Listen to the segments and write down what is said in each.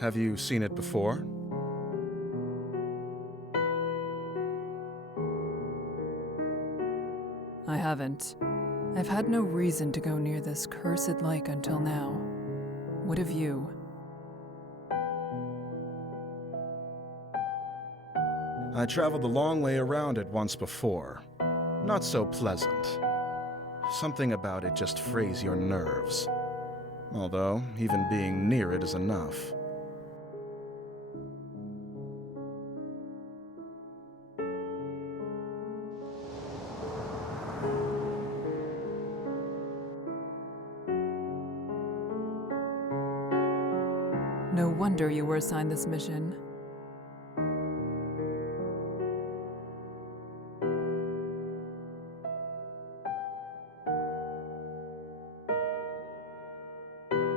Have you seen it before? I haven't. I've had no reason to go near this cursed lake until now. What have you? I traveled the long way around it once before. Not so pleasant. Something about it just frays your nerves. Although, even being near it is enough. No wonder you were assigned this mission.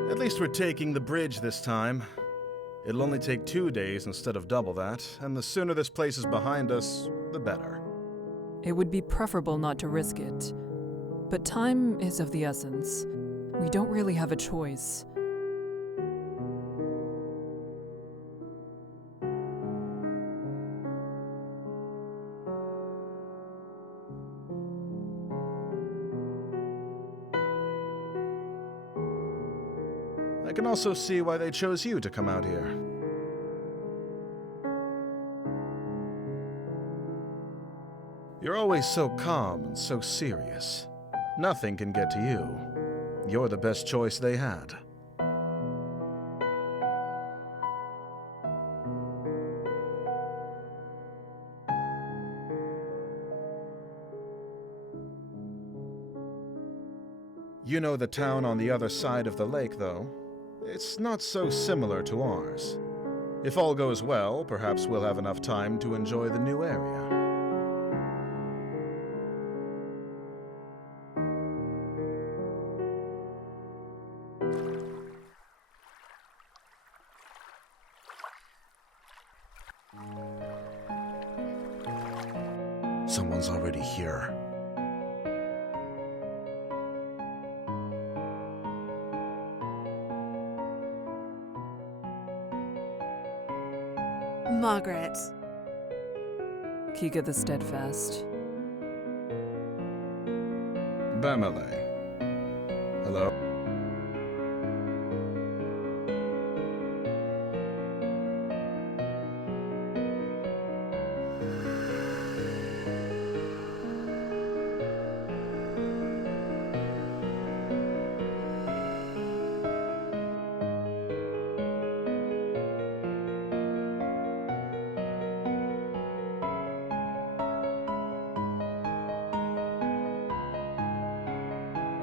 At least we're taking the bridge this time. It'll only take 2 days instead of double that, and the sooner this place is behind us, the better. It would be preferable not to risk it. But time is of the essence. We don't really have a choice. I can also see why they chose you to come out here. You're always so calm and so serious. Nothing can get to you. You're the best choice they had. You know the town on the other side of the lake, though. It's not so similar to ours. If all goes well, perhaps we'll have enough time to enjoy the new area. Someone's already here. Margaret. Kika the Steadfast. Bamile. Hello?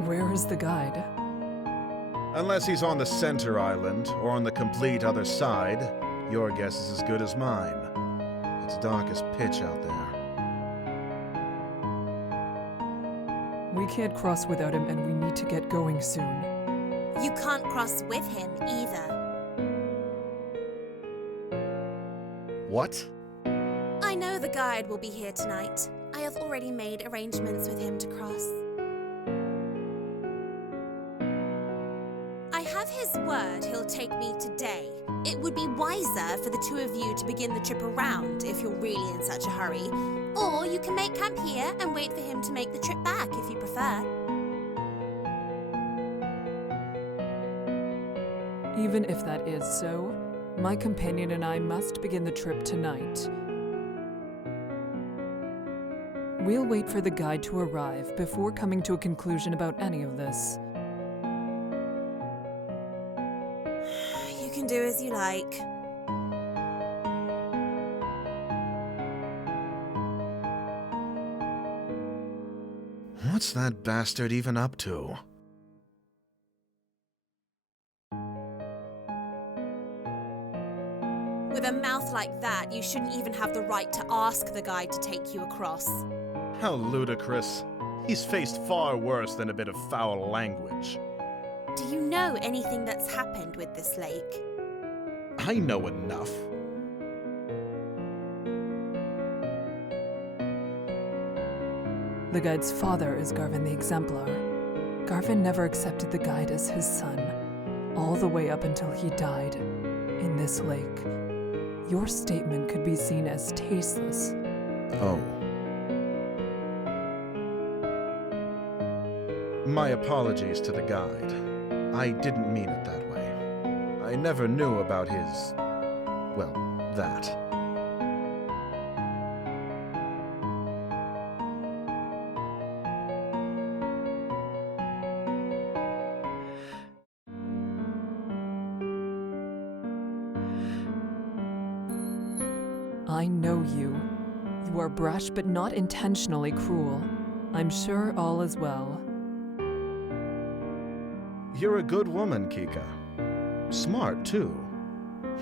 Where is the guide? Unless he's on the center island or on the complete other side, your guess is as good as mine. It's dark as pitch out there. We can't cross without him, and we need to get going soon. You can't cross with him either. What? I know the guide will be here tonight. I have already made arrangements with him to cross. I have his word he'll take me today. It would be wiser for the two of you to begin the trip around if you're really in such a hurry. Or you can make camp here and wait for him to make the trip back if you prefer. Even if that is so, my companion and I must begin the trip tonight. We'll wait for the guide to arrive before coming to a conclusion about any of this. You can do as you like. What's that bastard even up to? With a mouth like that, you shouldn't even have the right to ask the guide to take you across. How ludicrous. He's faced far worse than a bit of foul language. Do you know anything that's happened with this lake? I know enough. The guide's father is Garvin the Exemplar. Garvin never accepted the guide as his son, all the way up until he died. in this lake. Your statement could be seen as tasteless. Oh. My apologies to the guide. I didn't mean it that way. I never knew about his... well, that. I know you. You are brash but not intentionally cruel. I'm sure all is well. You're a good woman, Kika. Smart, too.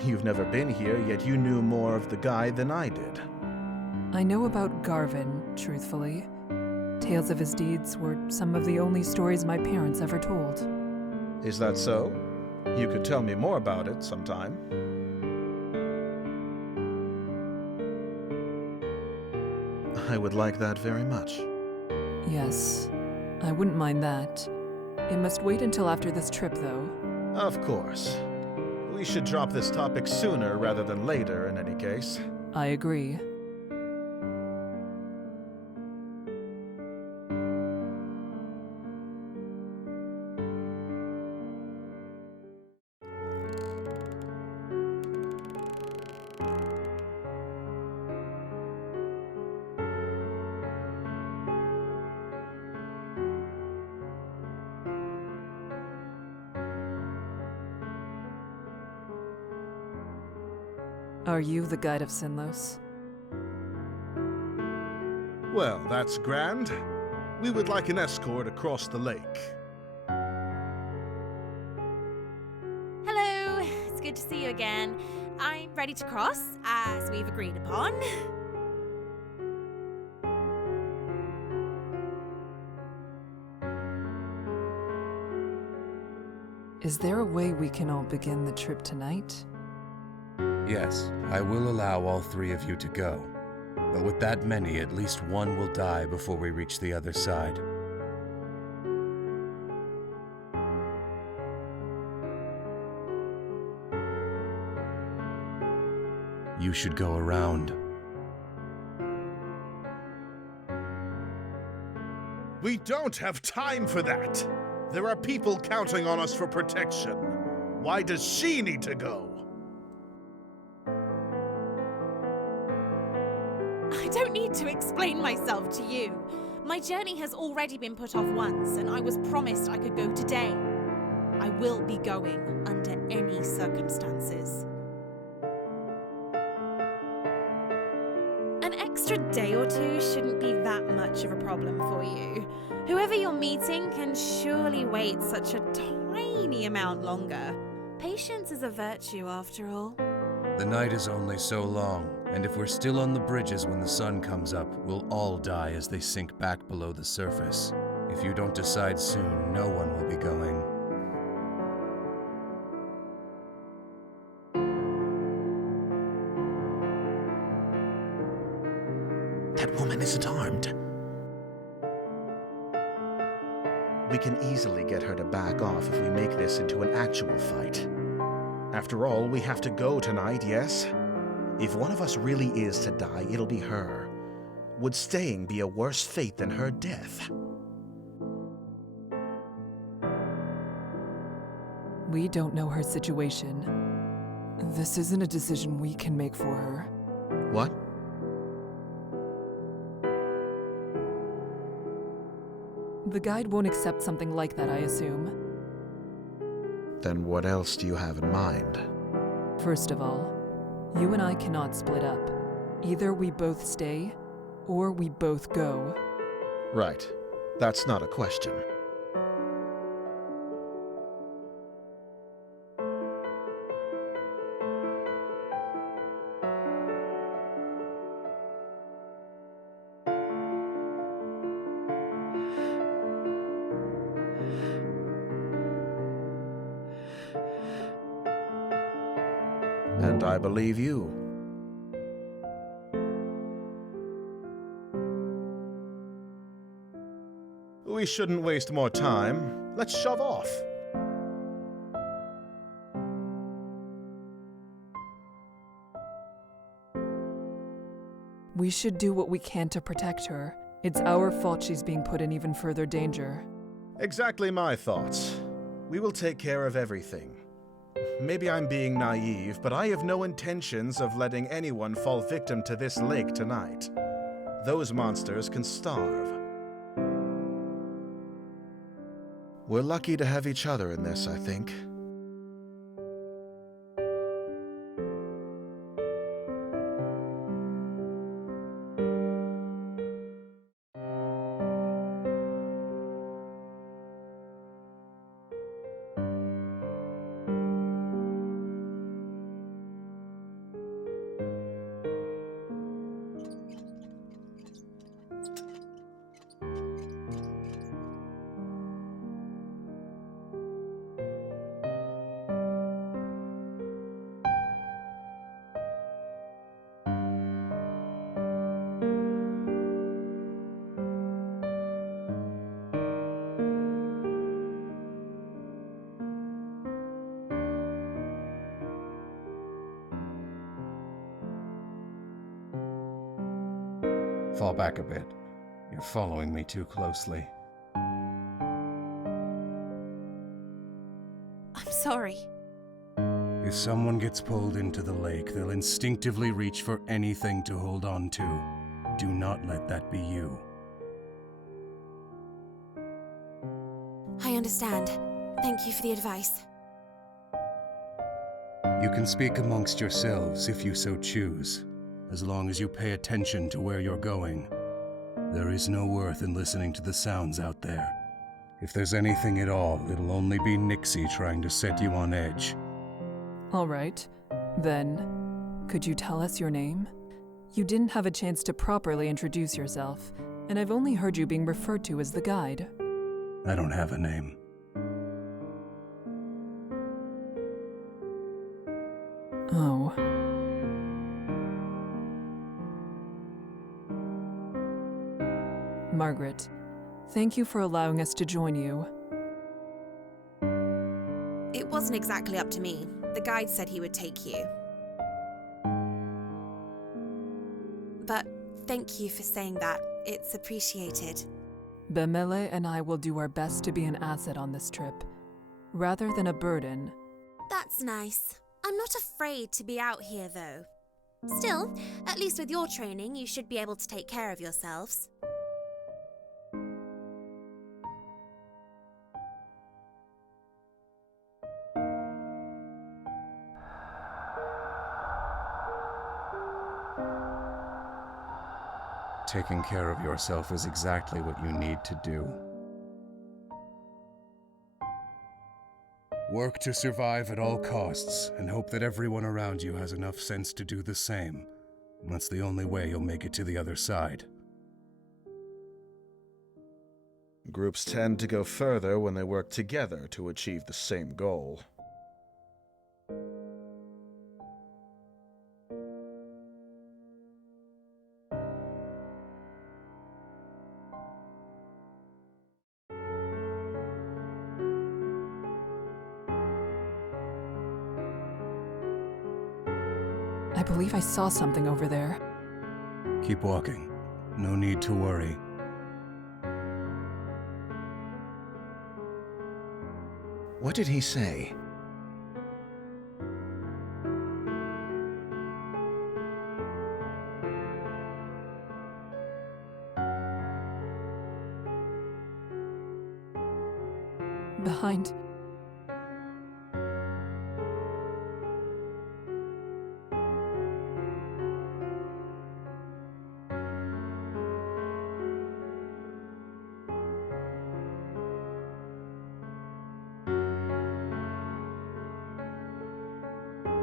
You've never been here, yet you knew more of the guy than I did. I know about Garvin, truthfully. Tales of his deeds were some of the only stories my parents ever told. Is that so? You could tell me more about it sometime. I would like that very much. Yes, I wouldn't mind that. It must wait until after this trip, though. Of course. We should drop this topic sooner rather than later, in any case. I agree. Are you the guide of Sinlos? Well, that's grand. We would like an escort across the lake. Hello, it's good to see you again. I'm ready to cross, as we've agreed upon. Is there a way we can all begin the trip tonight? Yes, I will allow all three of you to go. But with that many, at least one will die before we reach the other side. You should go around. We don't have time for that. There are people counting on us for protection. Why does she need to go? I don't need to explain myself to you. My journey has already been put off once, and I was promised I could go today. I will be going under any circumstances. An extra day or two shouldn't be that much of a problem for you. Whoever you're meeting can surely wait such a tiny amount longer. Patience is a virtue, after all. The night is only so long, and if we're still on the bridges when the sun comes up, we'll all die as they sink back below the surface. If you don't decide soon, no one will be going. That woman isn't armed. We can easily get her to back off if we make this into an actual fight. After all, we have to go tonight, yes? If one of us really is to die, it'll be her. Would staying be a worse fate than her death? We don't know her situation. This isn't a decision we can make for her. What? The guide won't accept something like that, I assume. Then what else do you have in mind? First of all, you and I cannot split up. Either we both stay, or we both go. Right. That's not a question. And I believe you. We shouldn't waste more time. Let's shove off. We should do what we can to protect her. It's our fault she's being put in even further danger. Exactly my thoughts. We will take care of everything. Maybe I'm being naive, but I have no intentions of letting anyone fall victim to this lake tonight. Those monsters can starve. We're lucky to have each other in this, I think. Fall back a bit. You're following me too closely. I'm sorry. If someone gets pulled into the lake, they'll instinctively reach for anything to hold on to. Do not let that be you. I understand. Thank you for the advice. You can speak amongst yourselves if you so choose, as long as you pay attention to where you're going. There is no worth in listening to the sounds out there. If there's anything at all, it'll only be Nixie trying to set you on edge. All right. Then, could you tell us your name? You didn't have a chance to properly introduce yourself, and I've only heard you being referred to as the guide. I don't have a name. Oh. Margaret, thank you for allowing us to join you. It wasn't exactly up to me. The guide said he would take you. But thank you for saying that. It's appreciated. Bemele and I will do our best to be an asset on this trip, rather than a burden. That's nice. I'm not afraid to be out here, though. Still, at least with your training, you should be able to take care of yourselves. Taking care of yourself is exactly what you need to do. Work to survive at all costs, and hope that everyone around you has enough sense to do the same. That's the only way you'll make it to the other side. Groups tend to go further when they work together to achieve the same goal. I believe I saw something over there. Keep walking. No need to worry. What did he say? Behind.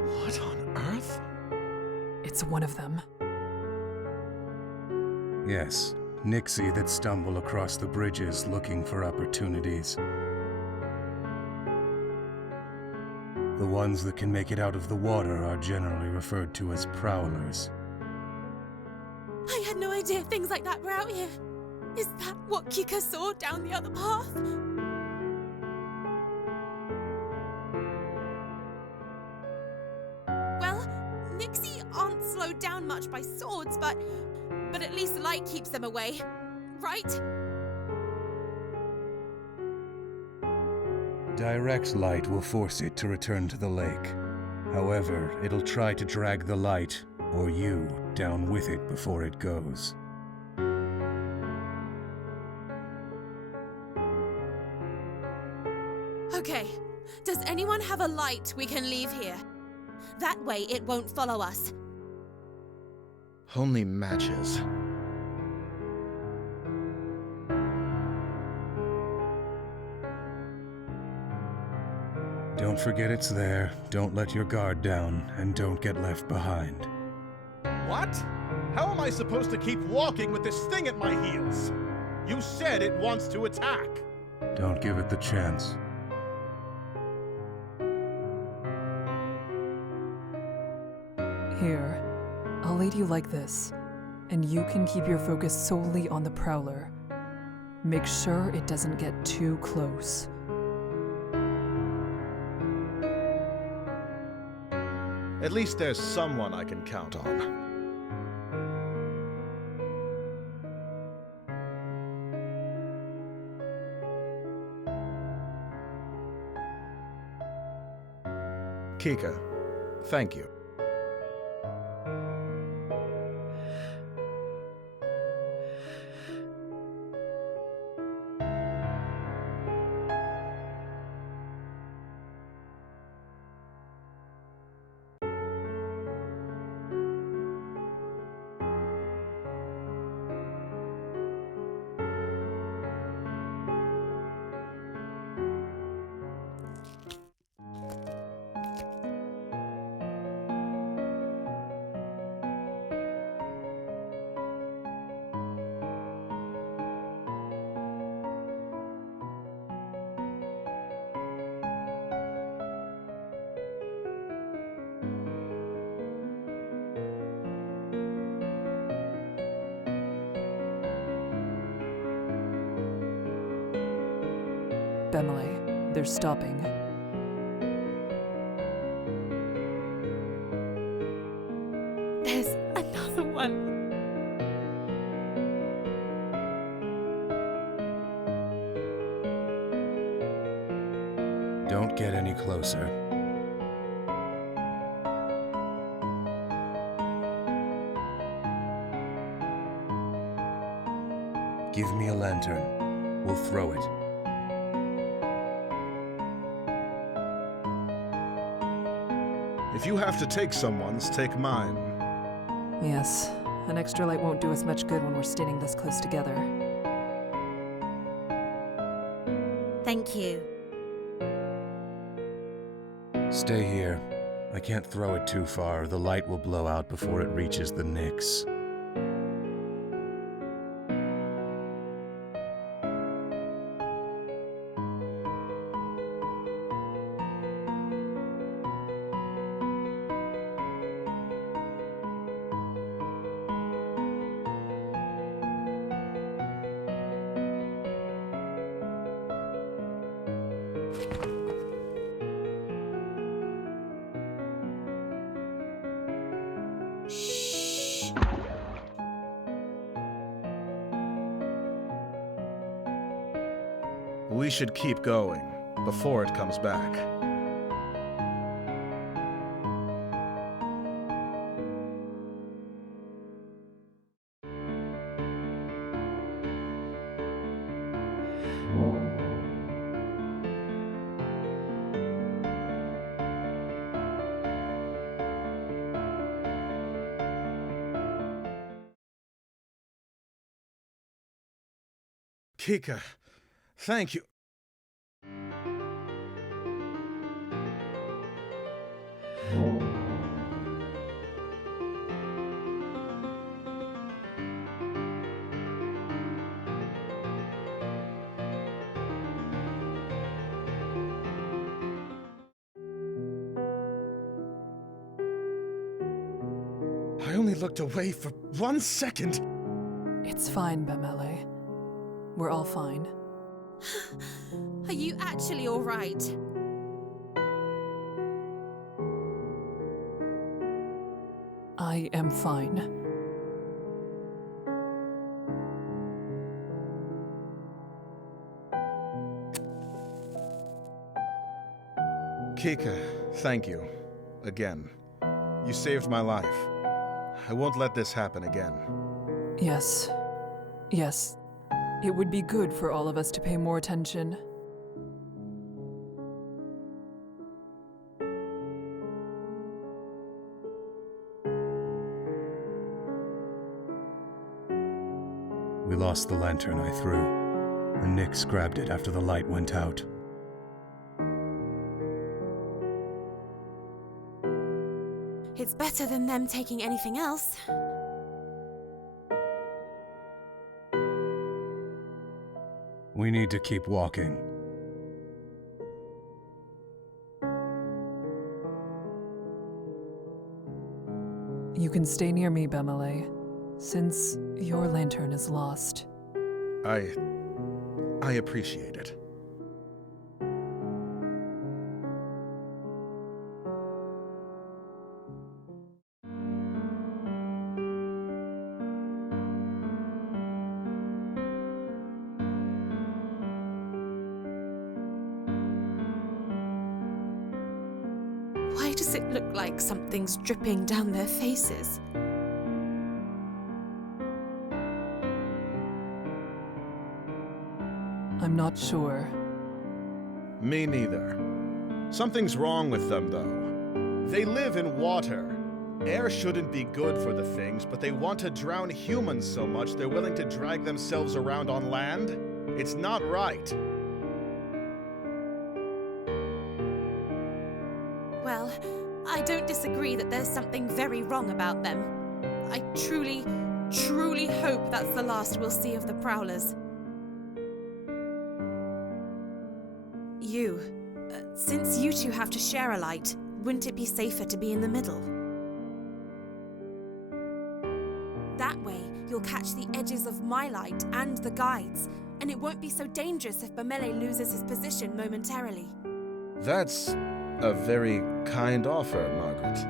What on earth? It's one of them. Yes, Nixie that stumble across the bridges looking for opportunities. The ones that can make it out of the water are generally referred to as prowlers. I had no idea things like that were out here. Is that what Kika saw down the other path? Well, Nixie aren't slowed down much much by swords, but at least the light keeps them away, right? Direct light will force it to return to the lake. However, it'll try to drag the light, or you, down with it before it goes. Okay, does anyone have a light we can leave here? That way it won't follow us. Only matches. Don't forget it's there, don't let your guard down, and don't get left behind. What? How am I supposed to keep walking with this thing at my heels? You said it wants to attack. Don't give it the chance. Here, I'll lead you like this, and you can keep your focus solely on the Prowler. Make sure it doesn't get too close. At least there's someone I can count on. Kika, thank you. Bemele, they're stopping. There's another one. Don't get any closer. Give me a lantern. We'll throw it. If you have to take someone's, take mine. Yes, an extra light won't do us much good when we're standing this close together. Thank you. Stay here. I can't throw it too far. The light will blow out before it reaches the Nyx. We should keep going before it comes back. Kika, thank you. I only looked away for 1 second. It's fine, Bemele. We're all fine. Are you actually all right? I I am fine. Kika, thank you. Again. You saved my life. I won't let this happen again. Yes. Yes. It would be good for all of us to pay more attention. We lost the lantern I threw, and Nyx grabbed it after the light went out. It's better than them taking anything else. We need to keep walking. You can stay near me, Bemele, since your lantern is lost. I appreciate it. Why does it look like something's dripping down their faces? I'm not sure. Me neither. Something's wrong with them, though. They live in water. Air shouldn't be good for the things, but they want to drown humans so much they're willing to drag themselves around on land? It's not right. Well, I don't disagree that there's something very wrong about them. I truly, truly hope that's the last we'll see of the Prowlers. Since you two have to share a light, wouldn't it be safer to be in the middle? That way, you'll catch the edges of my light and the guides, and it won't be so dangerous if Bemele loses his position momentarily. That's a very kind offer, Margaret.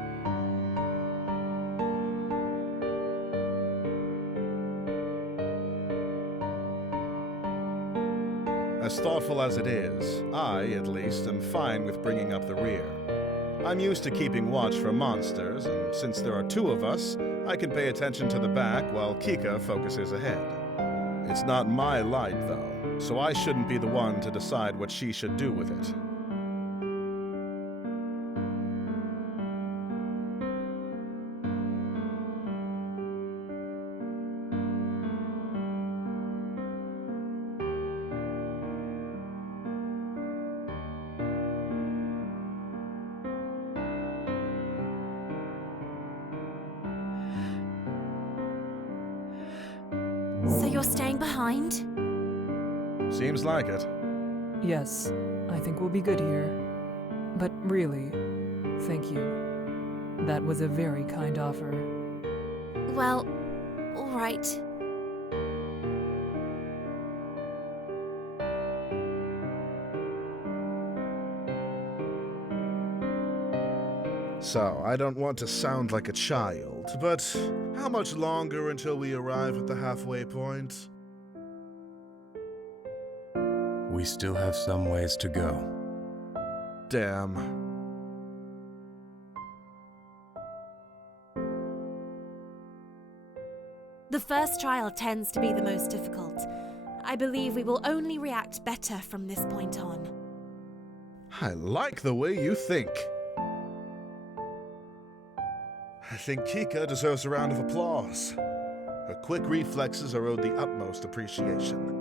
As thoughtful as it is, I, at least, am fine with bringing up the rear. I'm used to keeping watch for monsters, and since there are two of us, I can pay attention to the back while Kika focuses ahead. It's not my light, though, so I shouldn't be the one to decide what she should do with it. So you're staying behind? Seems like it. Yes, I think we'll be good here. But really, thank you. That was a very kind offer. Well, all right. So, I don't want to sound like a child, but how much longer until we arrive at the halfway point? We still have some ways to go. Damn. The first trial tends to be the most difficult. I believe we will only react better from this point on. I like the way you think. I think Kika deserves a round of applause. Her quick reflexes are owed the utmost appreciation.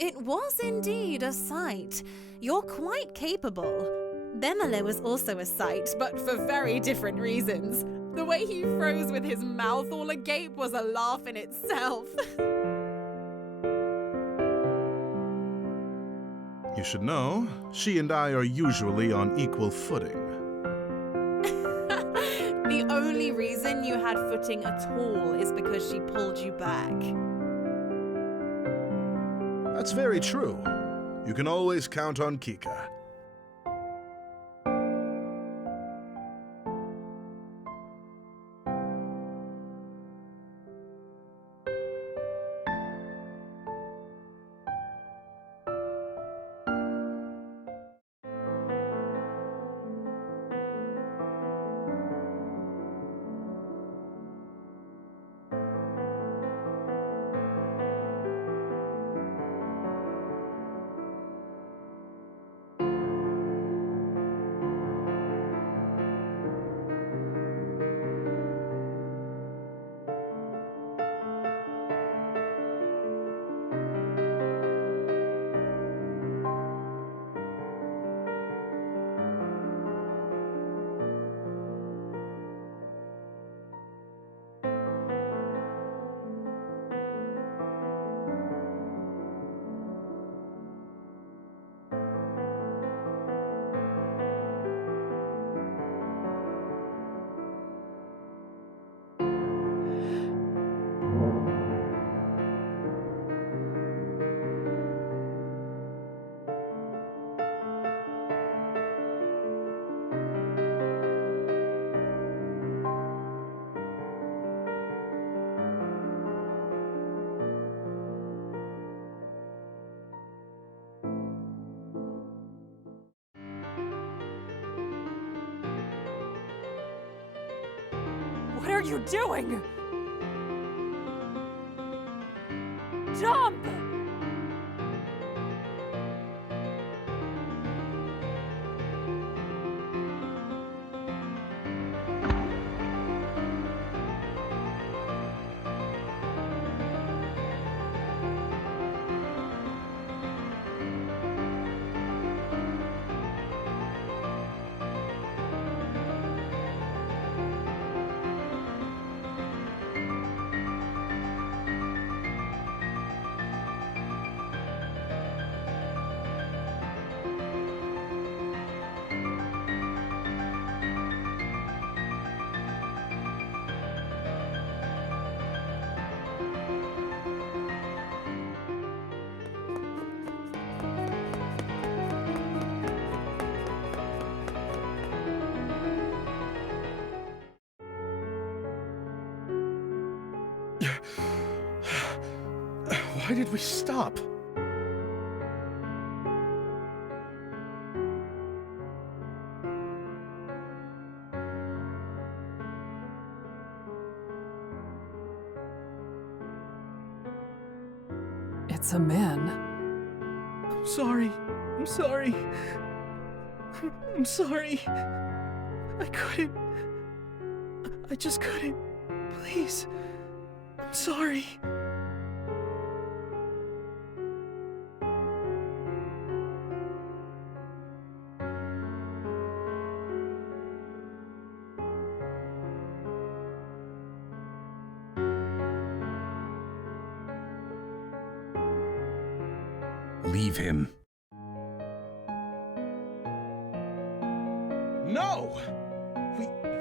It was indeed a sight. You're quite capable. Bemele was also a sight, but for very different reasons. The way he froze with his mouth all agape was a laugh in itself. You should know, she and I are usually on equal footing. The only reason you had footing at all is because she pulled you back. That's very true. You can always count on Kika. What are you doing? Jump! Why did we stop? It's a man. I'm sorry. I'm sorry. I'm sorry. I couldn't. I just couldn't. Please. I'm sorry. Leave him. No!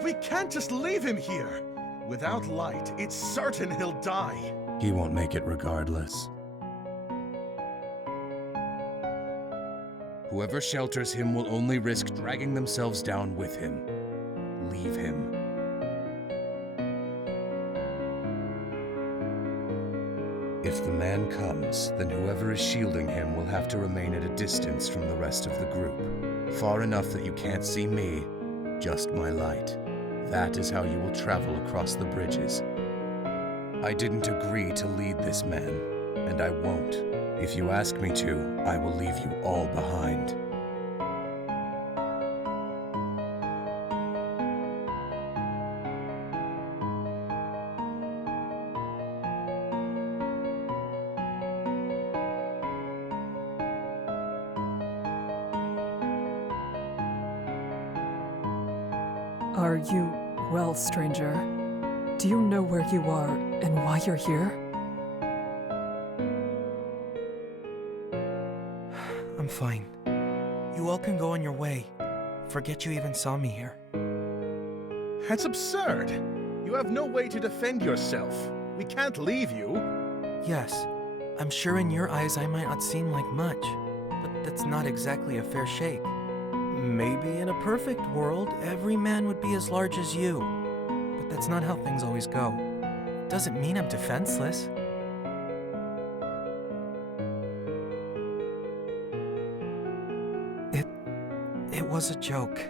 We can't just leave him here! Without light, it's certain he'll die. He won't make it regardless. Whoever shelters him will only risk dragging themselves down with him. Leave him. If the man comes, then whoever is shielding him will have to remain at a distance from the rest of the group. Far enough that you can't see me, just my light. That is how you will travel across the bridges. I didn't agree to lead this man, and I won't. If you ask me to, I will leave you all behind. Are you well, stranger? Do you know where you are and why you're here? I'm fine. You all can go on your way. Forget you even saw me here. That's absurd. You have no way to defend yourself. We can't leave you. Yes, I'm sure in your eyes I might not seem like much, but that's not exactly a fair shake. Maybe in a perfect world, every man would be as large as you. But that's not how things always go. Doesn't mean I'm defenseless. It was a joke.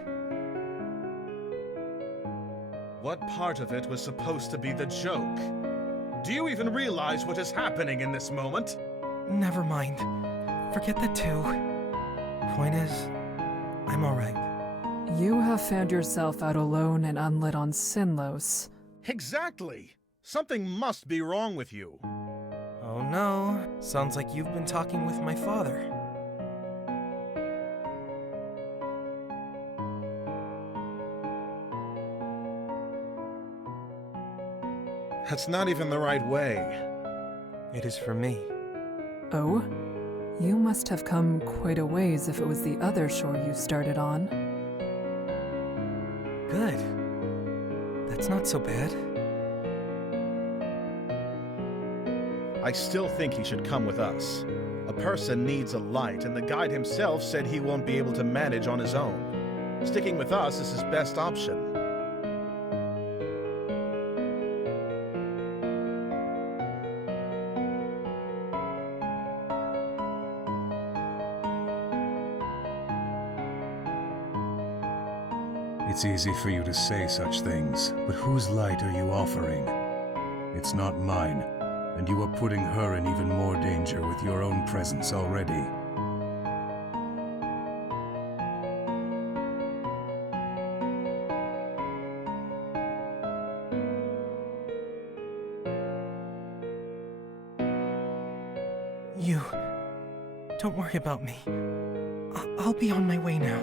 What part of it was supposed to be the joke? Do you even realize what is happening in this moment? Never mind. Forget that too. Point is, I'm alright. You have found yourself out alone and unlit on Sinlos. Exactly. Something must be wrong with you. Oh no, sounds like you've been talking with my father. That's not even the right way. It is for me. Oh? You must have come quite a ways if it was the other shore you started on. Good. That's not so bad. I still think he should come with us. A person needs a light, and the guide himself said he won't be able to manage on his own. Sticking with us is his best option. It's easy for you to say such things, but whose light are you offering? It's not mine, and you are putting her in even more danger with your own presence already. You... Don't worry about me. I'll be on my way now.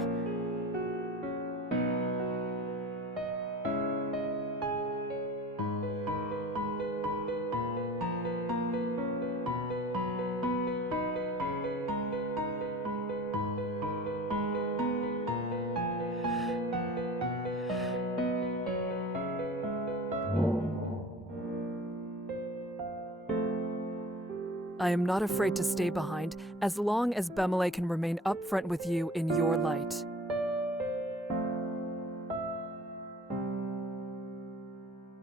I am not afraid to stay behind as long as Bemele can remain upfront with you in your light.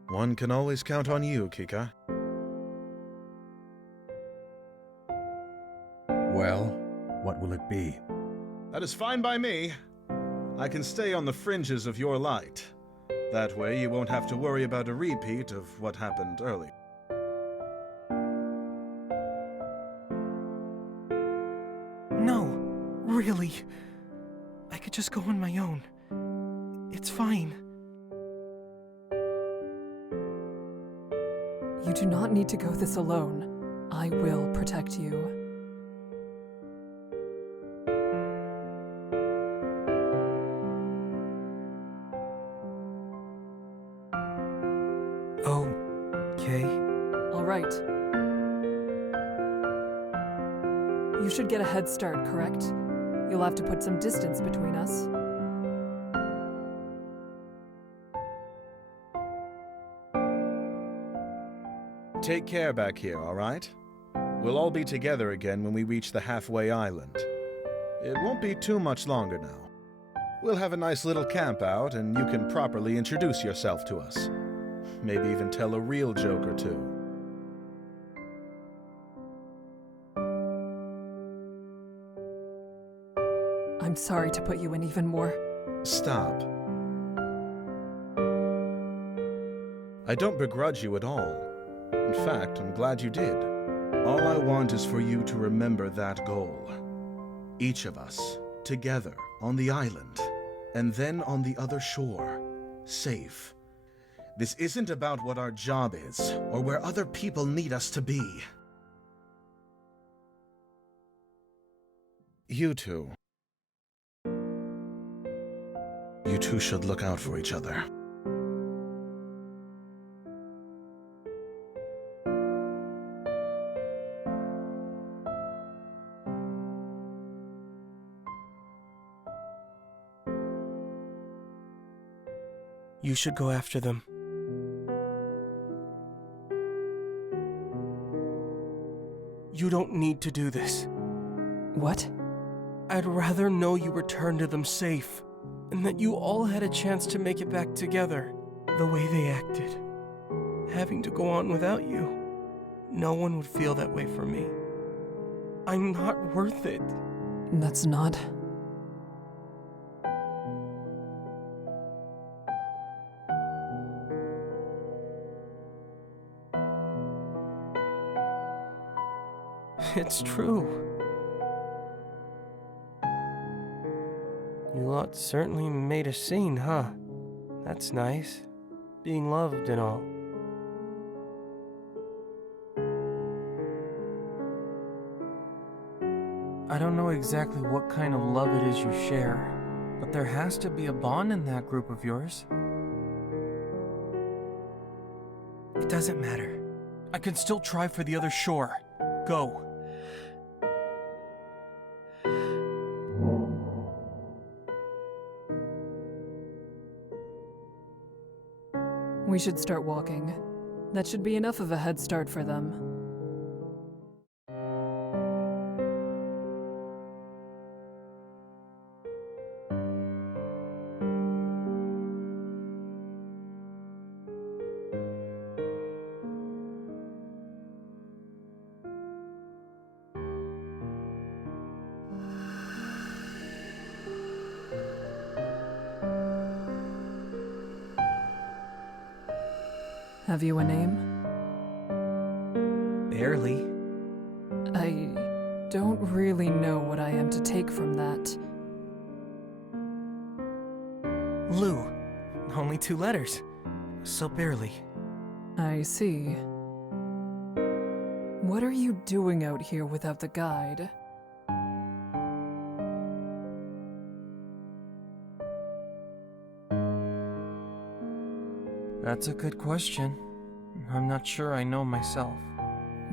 One can always count on you, Kika. Well, what will it be? That is fine by me. I can stay on the fringes of your light. That way you won't have to worry about a repeat of what happened earlier. No, really. I could just go on my own. It's fine. You do not need to go this alone. I will protect you. Okay. All right. You should get a head start, correct? You'll have to put some distance between us. Take care back here, all right? We'll all be together again when we reach the halfway island. It won't be too much longer now. We'll have a nice little camp out, and you can properly introduce yourself to us. Maybe even tell a real joke or two. I'm sorry to put you in even more. Stop. I don't begrudge you at all. In fact, I'm glad you did. All I want is for you to remember that goal. Each of us, together, on the island, and then on the other shore, safe. This isn't about what our job is, or where other people need us to be. You two. You two should look out for each other. You should go after them. You don't need to do this. What? I'd rather know you returned to them safe, and that you all had a chance to make it back together. The way they acted. Having to go on without you. No one would feel that way for me. I'm not worth it. That's not... It's true. You lot certainly made a scene, huh? That's nice. Being loved and all. I don't know exactly what kind of love it is you share, but there has to be a bond in that group of yours. It doesn't matter. I can still try for the other shore. Go. We should start walking. That should be enough of a head start for them. Have you a name? Barely. I don't really know what I am to take from that. Lou. Only 2 letters. So barely. I see. What are you doing out here without the guide? That's a good question. I'm not sure I know myself.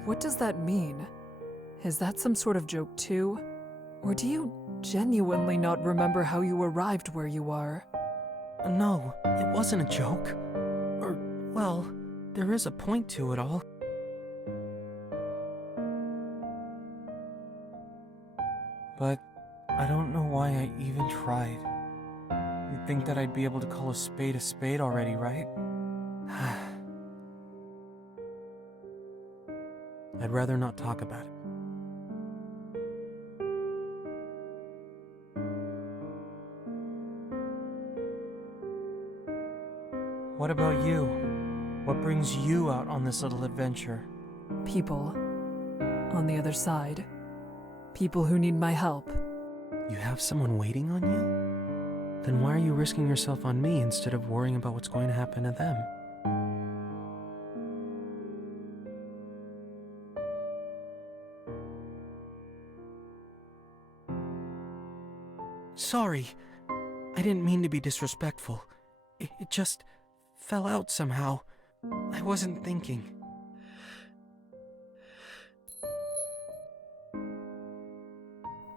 What does that mean? Is that some sort of joke too? Or do you genuinely not remember how you arrived where you are? No, it wasn't a joke. Or, well, there is a point to it all. But I don't know why I even tried. You'd think that I'd be able to call a spade already, right? I'd rather not talk about it. What about you? What brings you out on this little adventure? People. On the other side. People who need my help. You have someone waiting on you? Then why are you risking yourself on me instead of worrying about what's going to happen to them? Sorry. I didn't mean to be disrespectful. It just fell out somehow. I wasn't thinking.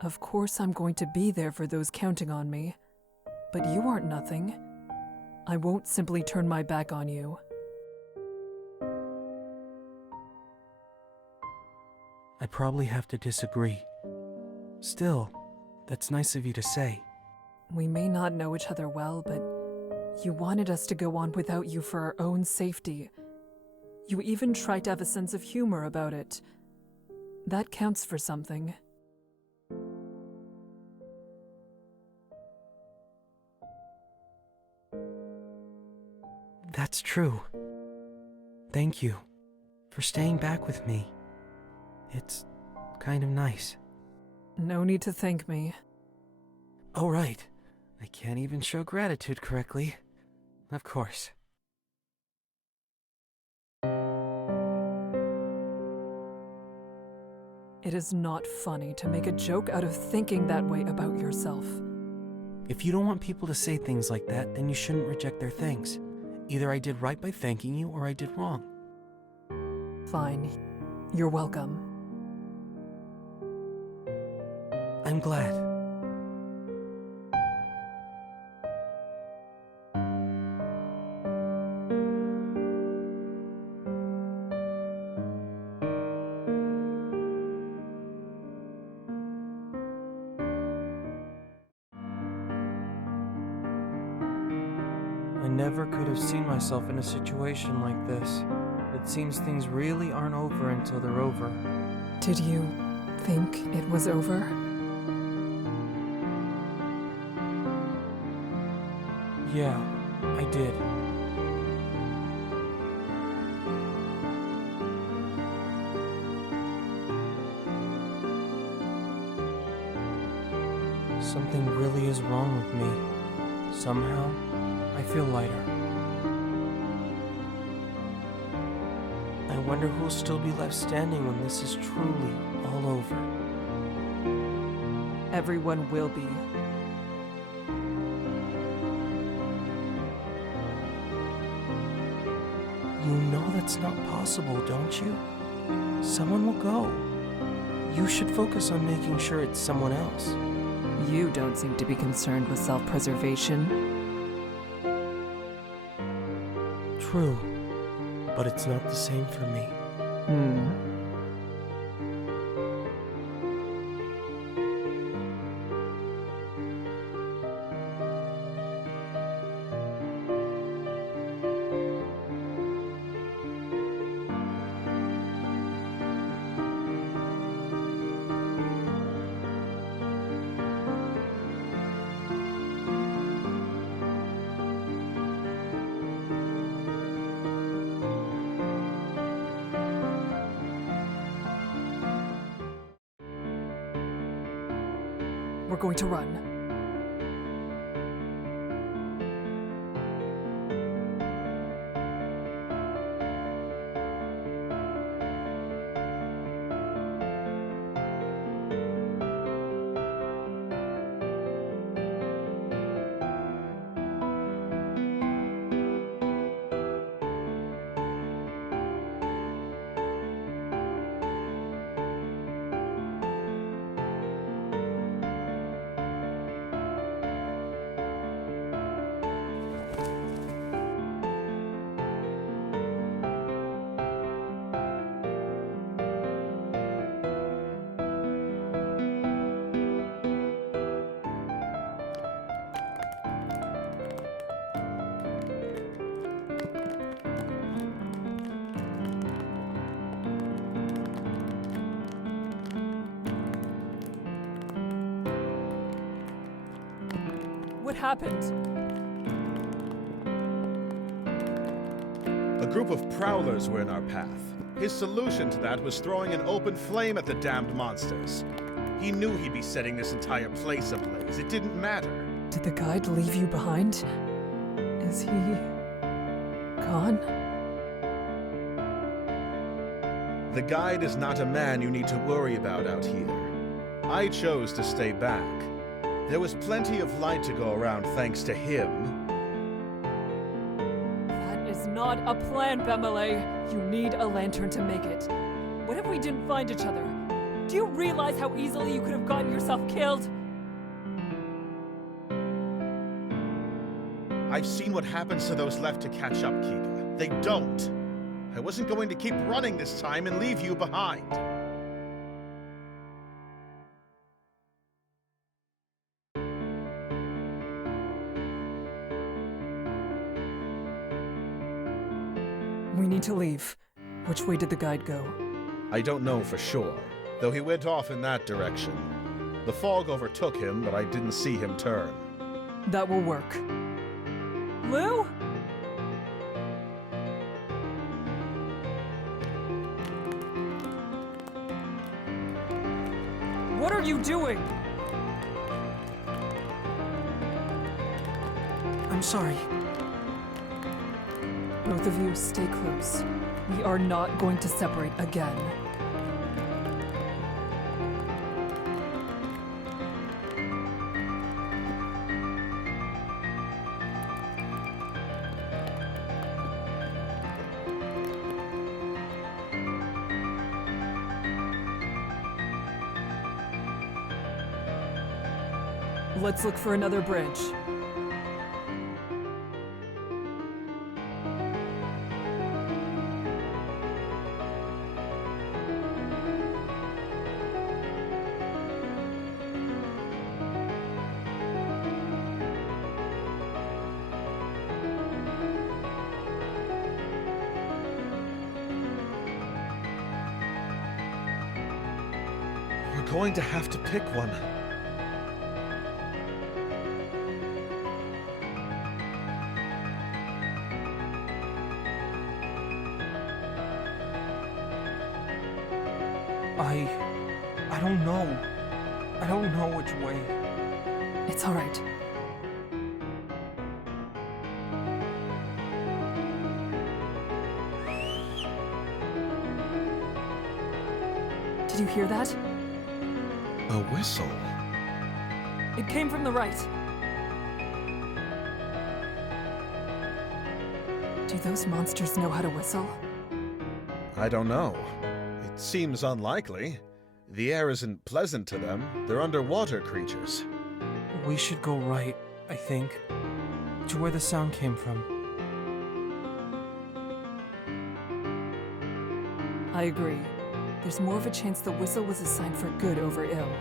Of course I'm going to be there for those counting on me. But you aren't nothing. I won't simply turn my back on you. I probably have to disagree. Still, that's nice of you to say. We may not know each other well, but you wanted us to go on without you for our own safety. You even tried to have a sense of humor about it. That counts for something. That's true. Thank you for staying back with me. It's kind of nice. No need to thank me. Oh, right. I can't even show gratitude correctly. Of course. It is not funny to make a joke out of thinking that way about yourself. If you don't want people to say things like that, then you shouldn't reject their thanks. Either I did right by thanking you, or I did wrong. Fine. You're welcome. I'm glad. I never could have seen myself in a situation like this. It seems things really aren't over until they're over. Did you think it was over? Yeah, I did. Something really is wrong with me. Somehow, I feel lighter. I wonder who'll still be left standing when this is truly all over. Everyone will be. You know that's not possible, don't you? Someone will go. You should focus on making sure it's someone else. You don't seem to be concerned with self-preservation. True, but it's not the same for me. we're going to run. What happened? A group of prowlers were in our path. His solution to that was throwing an open flame at the damned monsters. He knew he'd be setting this entire place ablaze. It didn't matter. Did the guide leave you behind? Is he gone? The guide is not a man you need to worry about out here. I chose to stay back. There was plenty of light to go around thanks to him. That is not a plan, Bemele. You need a lantern to make it. What if we didn't find each other? Do you realize how easily you could have gotten yourself killed? I've seen what happens to those left to catch up, Kika. They don't. I wasn't going to keep running this time and leave you behind. We need to leave. Which way did the guide go? I don't know for sure, though he went off in that direction. The fog overtook him, but I didn't see him turn. That will work. Lou? What are you doing? I'm sorry. Both of you, stay close. We are not going to separate again. Let's look for another bridge. We're going to have to pick one. I don't know. I don't know which way. It's all right. Did you hear that? A whistle. It came from the right. Do those monsters know how to whistle? I don't know. It seems unlikely. The air isn't pleasant to them. They're underwater creatures. We should go right, I think, to where the sound came from. I agree. There's more of a chance the whistle was a sign for good over ill.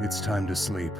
It's time to sleep.